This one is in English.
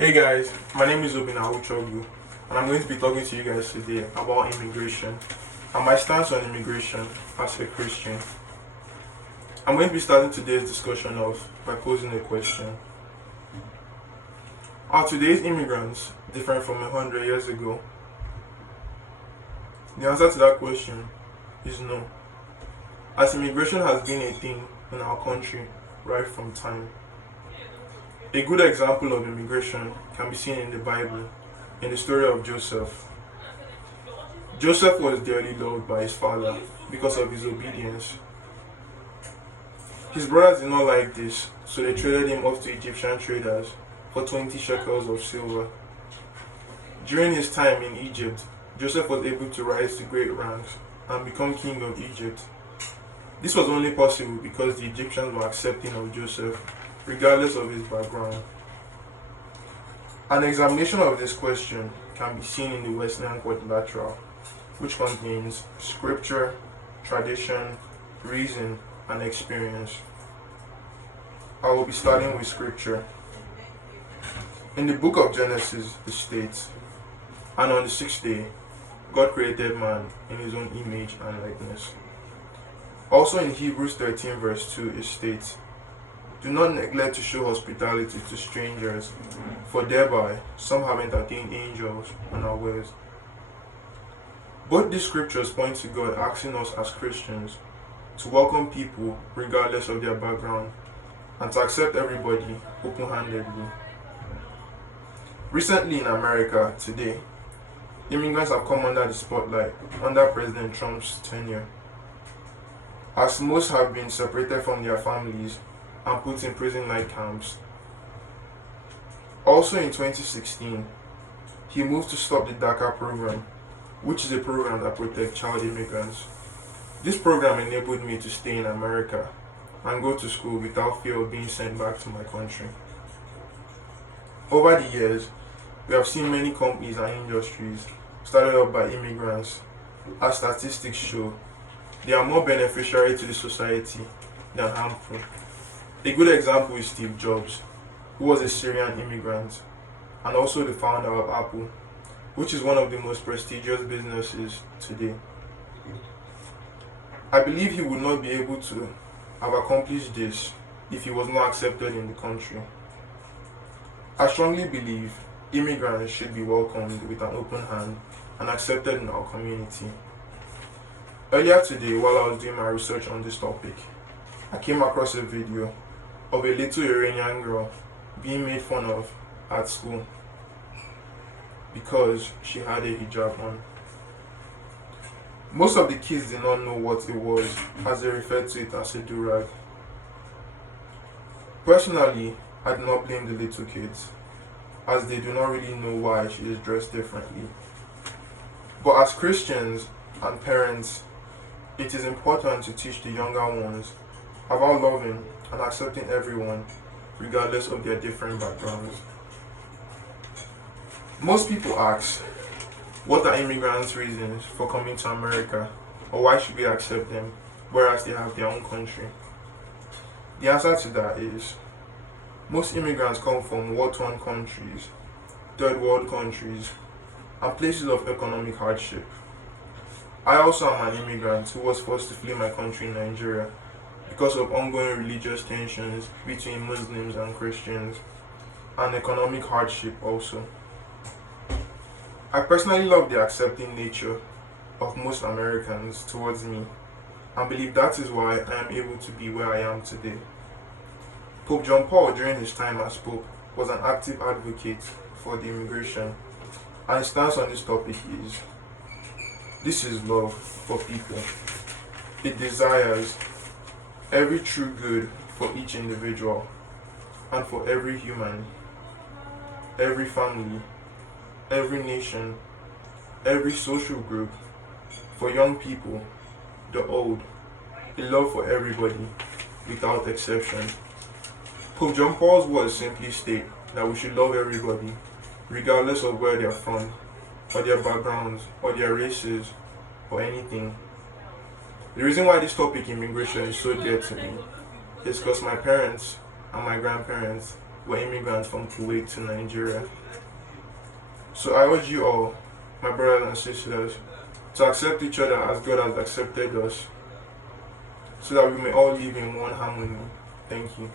Hey guys, my name is Obina Uchogu, and I'm going to be talking to you guys today about immigration and my stance on immigration as a Christian. I'm going to be starting today's discussion off by posing a question. Are today's immigrants different from 100 years ago? The answer to that question is no, as immigration has been a thing in our country right from time. A good example of immigration can be seen in the Bible, in the story of Joseph. Joseph was dearly loved by his father because of his obedience. His brothers did not like this, so they traded him off to Egyptian traders for 20 shekels of silver. During his time in Egypt, Joseph was able to rise to great ranks and become king of Egypt. This was only possible because the Egyptians were accepting of Joseph regardless of his background. An examination of this question can be seen in the Wesleyan Quadrilateral, which contains scripture, tradition, reason, and experience. I will be starting with scripture. In the book of Genesis, it states, "And on the sixth day, God created man in his own image and likeness." Also in Hebrews 13 verse 2, it states, "Do not neglect to show hospitality to strangers, for thereby some have entertained angels unawares." Both these scriptures point to God asking us as Christians to welcome people regardless of their background and to accept everybody open-handedly. Recently in America, today, immigrants have come under the spotlight under President Trump's tenure, as most have been separated from their families and put in prison-like camps. Also in 2016, he moved to stop the DACA program, which is a program that protects child immigrants. This program enabled me to stay in America and go to school without fear of being sent back to my country. Over the years, we have seen many companies and industries started up by immigrants. As statistics show, they are more beneficiary to the society than harmful. A good example is Steve Jobs, who was a Syrian immigrant and also the founder of Apple, which is one of the most prestigious businesses today. I believe he would not be able to have accomplished this if he was not accepted in the country. I strongly believe immigrants should be welcomed with an open hand and accepted in our community. Earlier today, while I was doing my research on this topic, I came across a video of a little Iranian girl being made fun of at school because she had a hijab on. Most of the kids did not know what it was, as they referred to it as a durag. Personally, I do not blame the little kids, as they do not really know why she is dressed differently. But as Christians and parents, it is important to teach the younger ones about loving and accepting everyone regardless of their different backgrounds. Most people ask, what are immigrants' reasons for coming to America, or why should we accept them whereas they have their own country? The answer to that is, most immigrants come from war-torn countries, third world countries, and places of economic hardship. I also am an immigrant who was forced to flee my country, Nigeria, because of ongoing religious tensions between Muslims and Christians, and economic hardship also. I personally love the accepting nature of most Americans towards me, and believe that is why I am able to be where I am today. Pope John Paul, during his time as Pope, was an active advocate for the immigration, and his stance on this topic is, this is love for people. It desires every true good for each individual and for every human, every family, every nation, every social group, for young people, the old, a love for everybody without exception. Pope John Paul's words simply state that we should love everybody regardless of where they are from, or their backgrounds, or their races, or anything. The reason why this topic, immigration, is so dear to me is because my parents and my grandparents were immigrants from Kuwait to Nigeria. So I urge you all, my brothers and sisters, to accept each other as God has accepted us, so that we may all live in one harmony. Thank you.